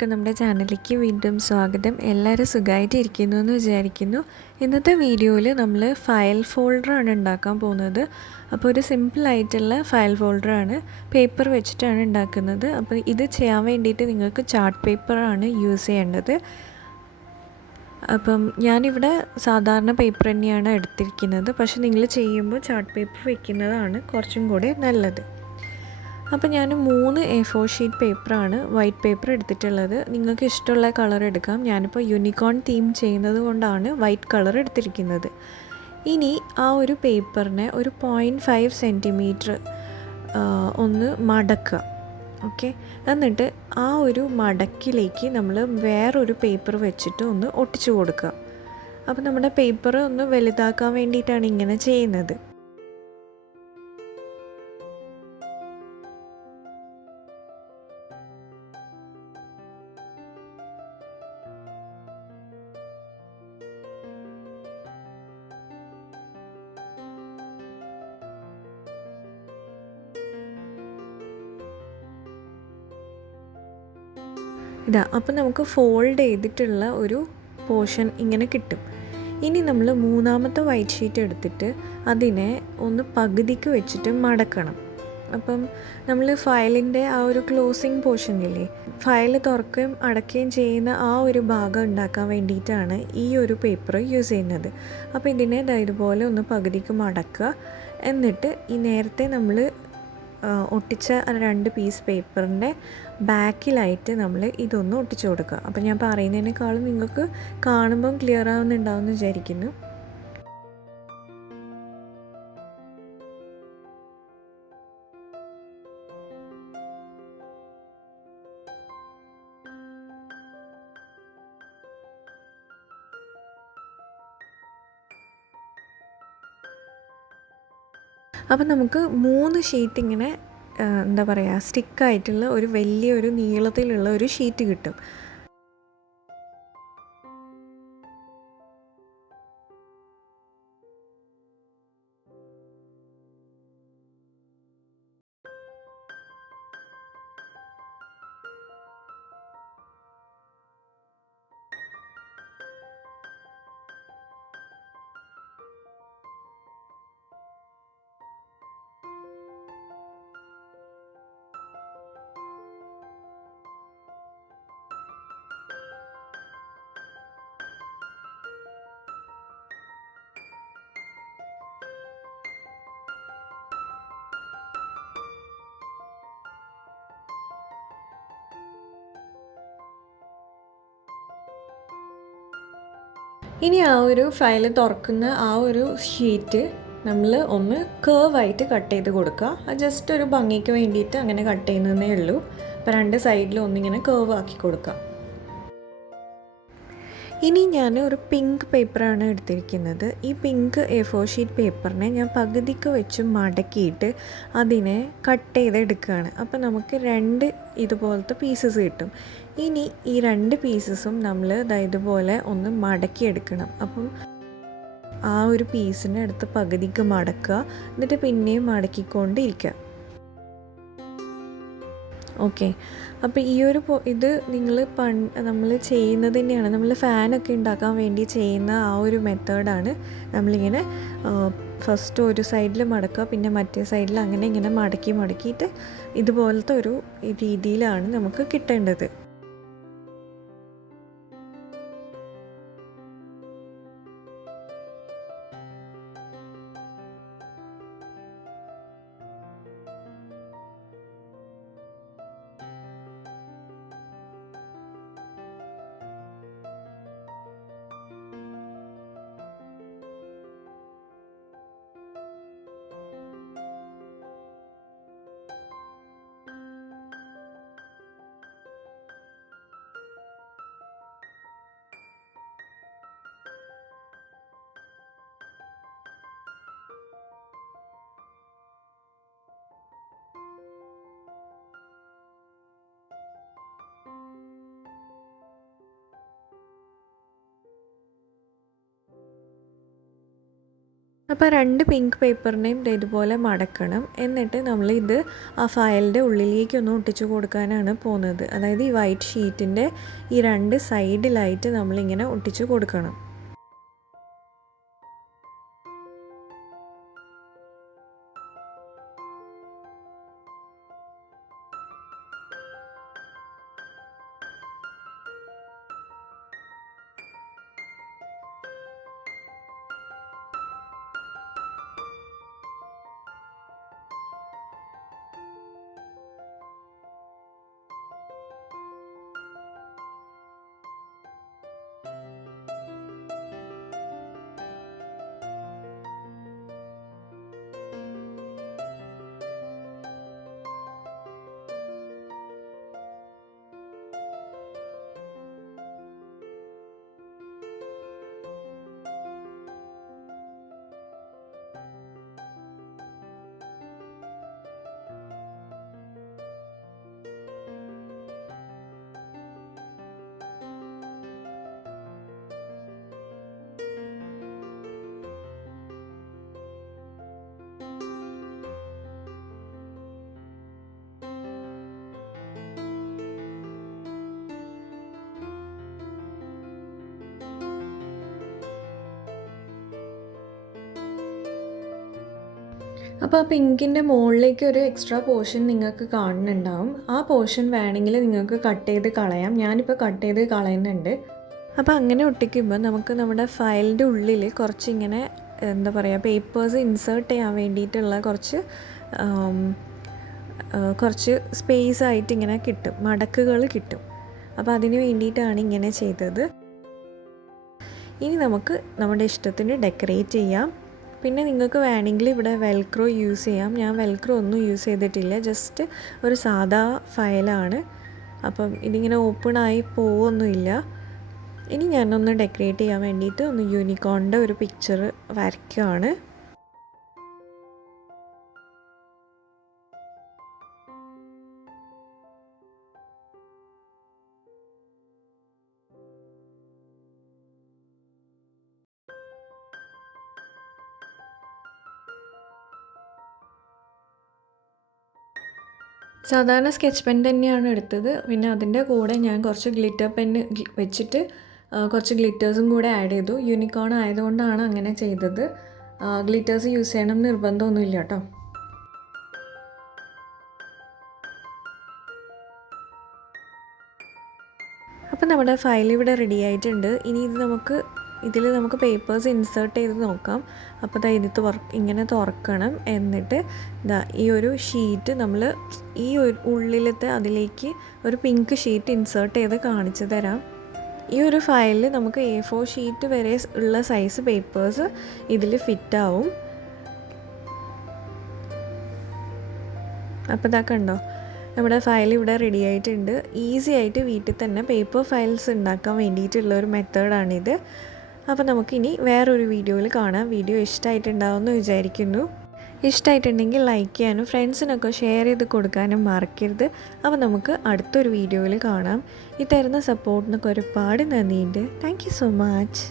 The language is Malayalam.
എല്ലാവർക്കും നമ്മുടെ ചാനലിലേക്ക് വീണ്ടും സ്വാഗതം. എല്ലാവരും സുഖമായിട്ടിരിക്കുന്നു എന്ന് വിചാരിക്കുന്നു. ഇന്നത്തെ വീഡിയോയിൽ നമ്മൾ ഫയൽ ഫോൾഡറാണ് ഉണ്ടാക്കാൻ പോകുന്നത്. അപ്പോൾ ഒരു സിമ്പിളായിട്ടുള്ള ഫയൽ ഫോൾഡറാണ്, പേപ്പർ വെച്ചിട്ടാണ് ഉണ്ടാക്കുന്നത്. അപ്പോൾ ഇത് ചെയ്യാൻ വേണ്ടിയിട്ട് നിങ്ങൾക്ക് ചാർട്ട് പേപ്പറാണ് യൂസ് ചെയ്യേണ്ടത്. അപ്പം ഞാനിവിടെ സാധാരണ പേപ്പർ തന്നെയാണ് എടുത്തിരിക്കുന്നത്. പക്ഷേ നിങ്ങൾ ചെയ്യുമ്പോൾ ചാർട്ട് പേപ്പർ വയ്ക്കുന്നതാണ് കുറച്ചും കൂടെ നല്ലത്. അപ്പോൾ ഞാൻ 3 A4 ഷീറ്റ് പേപ്പറാണ് വൈറ്റ് പേപ്പർ എടുത്തിട്ടുള്ളത്. നിങ്ങൾക്ക് ഇഷ്ടമുള്ള കളർ എടുക്കാം. ഞാനിപ്പോൾ യൂണിക്കോൺ തീം ചെയ്യുന്നത് കൊണ്ടാണ് വൈറ്റ് കളർ എടുത്തിരിക്കുന്നത്. ഇനി ആ ഒരു പേപ്പറിനെ ഒരു 0.5 സെൻറ്റിമീറ്റർ ഒന്ന് മടക്കുക. ഓക്കെ, എന്നിട്ട് ആ ഒരു മടക്കിലേക്ക് നമ്മൾ വേറൊരു പേപ്പർ വെച്ചിട്ട് ഒന്ന് ഒട്ടിച്ചു കൊടുക്കുക. അപ്പോൾ നമ്മുടെ പേപ്പർ ഒന്ന് വലുതാക്കാൻ വേണ്ടിയിട്ടാണ് ഇങ്ങനെ ചെയ്യുന്നത്. അപ്പോൾ നമുക്ക് ഫോൾഡ് ചെയ്തിട്ടുള്ള ഒരു പോർഷൻ ഇങ്ങനെ കിട്ടും. ഇനി നമ്മൾ മൂന്നാമത്തെ വൈറ്റ് ഷീറ്റ് എടുത്തിട്ട് അതിനെ ഒന്ന് പകുതിക്ക് വെച്ചിട്ട് മടക്കണം. അപ്പം നമ്മൾ ഫയലിൻ്റെ ആ ഒരു ക്ലോസിങ് പോർഷനില്ലേ, ഫയൽ തുറക്കുകയും അടയ്ക്കുകയും ചെയ്യുന്ന ആ ഒരു ഭാഗം ഉണ്ടാക്കാൻ വേണ്ടിയിട്ടാണ് ഈ ഒരു പേപ്പർ യൂസ് ചെയ്യുന്നത്. അപ്പോൾ ഇതിനെ ഇതുപോലെ ഒന്ന് പകുതിക്ക് മടക്കുക. എന്നിട്ട് ഈ നേരത്തെ നമ്മൾ ഒട്ടിച്ച 2 പീസ് പേപ്പറിൻ്റെ ബാക്കിലായിട്ട് നമ്മൾ ഇതൊന്ന് ഒട്ടിച്ചു കൊടുക്കുക. അപ്പോൾ ഞാൻ പറയുന്നതിനേക്കാളും നിങ്ങൾക്ക് കാണുമ്പം ക്ലിയർ ആവുന്നുണ്ടാവുമെന്ന് വിചാരിക്കുന്നു. അപ്പം നമുക്ക് 3 ഷീറ്റ് ഇങ്ങനെ എന്താ പറയുക, സ്റ്റിക്കായിട്ടുള്ള ഒരു വലിയൊരു നീളത്തിലുള്ള ഒരു ഷീറ്റ് കിട്ടും. ഇനി ആ ഒരു ഫയൽ തുറക്കുന്ന ആ ഒരു ഷീറ്റ് നമ്മൾ ഒന്ന് കേർവായിട്ട് കട്ട് ചെയ്ത് കൊടുക്കുക. ജസ്റ്റ് ഒരു ഭംഗിക്ക് വേണ്ടിയിട്ട് അങ്ങനെ കട്ട് ചെയ്യുന്നതേ ഉള്ളൂ. അപ്പോൾ 2 സൈഡിലും ഒന്നിങ്ങനെ കേർവ് ആക്കി കൊടുക്കുക. ഇനി ഞാൻ ഒരു പിങ്ക് പേപ്പറാണ് എടുത്തിരിക്കുന്നത്. ഈ പിങ്ക് A4 ഷീറ്റ് പേപ്പറിനെ ഞാൻ പകുതിക്ക് വെച്ച് മടക്കിയിട്ട് അതിനെ കട്ട് ചെയ്തെടുക്കുകയാണ്. അപ്പോൾ നമുക്ക് 2 ഇതുപോലത്തെ പീസസ് കിട്ടും. ഇനി ഈ 2 പീസസും നമ്മൾ ഇതുപോലെ ഒന്ന് മടക്കിയെടുക്കണം. അപ്പം ആ ഒരു പീസിനെ എടുത്ത് പകുതിക്ക് മടക്കുക, എന്നിട്ട് പിന്നെയും മടക്കിക്കൊണ്ടിരിക്കുക. ഓക്കെ, അപ്പോൾ ഈ ഒരു ഇത് നിങ്ങൾ നമ്മൾ ചെയ്യുന്നത് തന്നെയാണ്. നമ്മൾ ഫാനൊക്കെ ഉണ്ടാക്കാൻ വേണ്ടി ചെയ്യുന്ന ആ ഒരു മെത്തേഡാണ്. നമ്മളിങ്ങനെ ഫസ്റ്റ് ഒരു സൈഡിൽ മടക്കുക, പിന്നെ മറ്റേ സൈഡിൽ അങ്ങനെ ഇങ്ങനെ മടക്കിയിട്ട് ഇതുപോലത്തെ ഒരു രീതിയിലാണ് നമുക്ക് കിട്ടേണ്ടത്. അപ്പോൾ 2 പിങ്ക് പേപ്പറിനെയും ഇതുപോലെ മടക്കണം. എന്നിട്ട് നമ്മളിത് ആ ഫയലിൻ്റെ ഉള്ളിലേക്കൊന്ന് ഒട്ടിച്ചു കൊടുക്കാനാണ് പോകുന്നത്. അതായത് ഈ വൈറ്റ് ഷീറ്റിൻ്റെ ഈ 2 സൈഡിലായിട്ട് നമ്മളിങ്ങനെ ഒട്ടിച്ചു കൊടുക്കണം. അപ്പോൾ ആ പിങ്കിൻ്റെ മുകളിലേക്ക് ഒരു എക്സ്ട്രാ പോർഷൻ നിങ്ങൾക്ക് കാണുന്നുണ്ടാവും. ആ പോർഷൻ വേണമെങ്കിൽ നിങ്ങൾക്ക് കട്ട് ചെയ്ത് കളയാം. ഞാനിപ്പോൾ കട്ട് ചെയ്ത് കളയുന്നുണ്ട്. അപ്പോൾ അങ്ങനെ ഒട്ടിക്കുമ്പോൾ നമുക്ക് നമ്മുടെ ഫയലിൻ്റെ ഉള്ളിൽ കുറച്ചിങ്ങനെ എന്താ പറയുക, പേപ്പേഴ്സ് ഇൻസേർട്ട് ചെയ്യാൻ വേണ്ടിയിട്ടുള്ള കുറച്ച് സ്പേസ് ആയിട്ട് ഇങ്ങനെ കിട്ടും, മടക്കുകൾ കിട്ടും. അപ്പോൾ അതിന് വേണ്ടിയിട്ടാണ് ഇങ്ങനെ ചെയ്തത്. ഇനി നമുക്ക് നമ്മുടെ ഇഷ്ടത്തിന് ഡെക്കറേറ്റ് ചെയ്യാം. പിന്നെ നിങ്ങൾക്ക് വേണമെങ്കിൽ ഇവിടെ വെൽക്രോ യൂസ് ചെയ്യാം. ഞാൻ വെൽക്രോ ഒന്നും യൂസ് ചെയ്തിട്ടില്ല, ജസ്റ്റ് ഒരു സാധാ ഫയലാണ്. അപ്പം ഇതിങ്ങനെ ഓപ്പണായി പോവൊന്നുമില്ല. ഇനി ഞാനൊന്ന് ഡെക്കറേറ്റ് ചെയ്യാൻ വേണ്ടിയിട്ട് ഒന്ന് യൂണിക്കോണിൻ്റെ ഒരു പിക്ചർ വരയ്ക്കുകയാണ്. സാധാരണ സ്കെച്ച് പെൻ തന്നെയാണ് എടുത്തത്. പിന്നെ അതിൻ്റെ കൂടെ ഞാൻ കുറച്ച് ഗ്ലിറ്റർ പെന്ന് വെച്ചിട്ട് കുറച്ച് ഗ്ലിറ്റേഴ്സും കൂടെ ആഡ് ചെയ്തു. യൂണിക്കോൺ ആയതുകൊണ്ടാണ് അങ്ങനെ ചെയ്തത്. ഗ്ലിറ്റേഴ്സ് യൂസ് ചെയ്യണം നിർബന്ധമൊന്നുമില്ല കേട്ടോ. അപ്പം നമ്മുടെ ഫയൽ ഇവിടെ റെഡി ആയിട്ടുണ്ട്. ഇനി ഇതിൽ നമുക്ക് പേപ്പേഴ്സ് ഇൻസേർട്ട് ചെയ്ത് നോക്കാം. അപ്പോൾ ഇത് ഇങ്ങനെ തുറക്കണം. എന്നിട്ട് ഈ ഒരു ഷീറ്റ് നമ്മൾ ഈ ഉള്ളിലത്തെ അതിലേക്ക് ഒരു പിങ്ക് ഷീറ്റ് ഇൻസേർട്ട് ചെയ്ത് കാണിച്ചു തരാം. ഈ ഒരു ഫയലിൽ നമുക്ക് A4 ഷീറ്റ് വരെ ഉള്ള സൈസ് പേപ്പേഴ്സ് ഇതിൽ ഫിറ്റാവും. അപ്പോൾ ഇതൊക്കെ ഉണ്ടോ, നമ്മുടെ ഫയൽ ഇവിടെ റെഡി ആയിട്ടുണ്ട്. ഈസി ആയിട്ട് വീട്ടിൽ തന്നെ പേപ്പർ ഫയൽസ് ഉണ്ടാക്കാൻ വേണ്ടിയിട്ടുള്ള ഒരു മെത്തേഡാണിത്. അപ്പോൾ നമുക്കിനി വേറൊരു വീഡിയോയിൽ കാണാം. വീഡിയോ ഇഷ്ടമായിട്ടുണ്ടാവുമെന്ന് വിചാരിക്കുന്നു. ഇഷ്ടമായിട്ടുണ്ടെങ്കിൽ ലൈക്ക് ചെയ്യാനും ഫ്രണ്ട്സിനൊക്കെ ഷെയർ ചെയ്ത് കൊടുക്കാനും മറക്കരുത്. അപ്പോൾ നമുക്ക് അടുത്തൊരു വീഡിയോയിൽ കാണാം. ഈ തരുന്ന സപ്പോർട്ടിനൊക്കെ ഒരുപാട് നന്ദിയുണ്ട്. Thank you so much.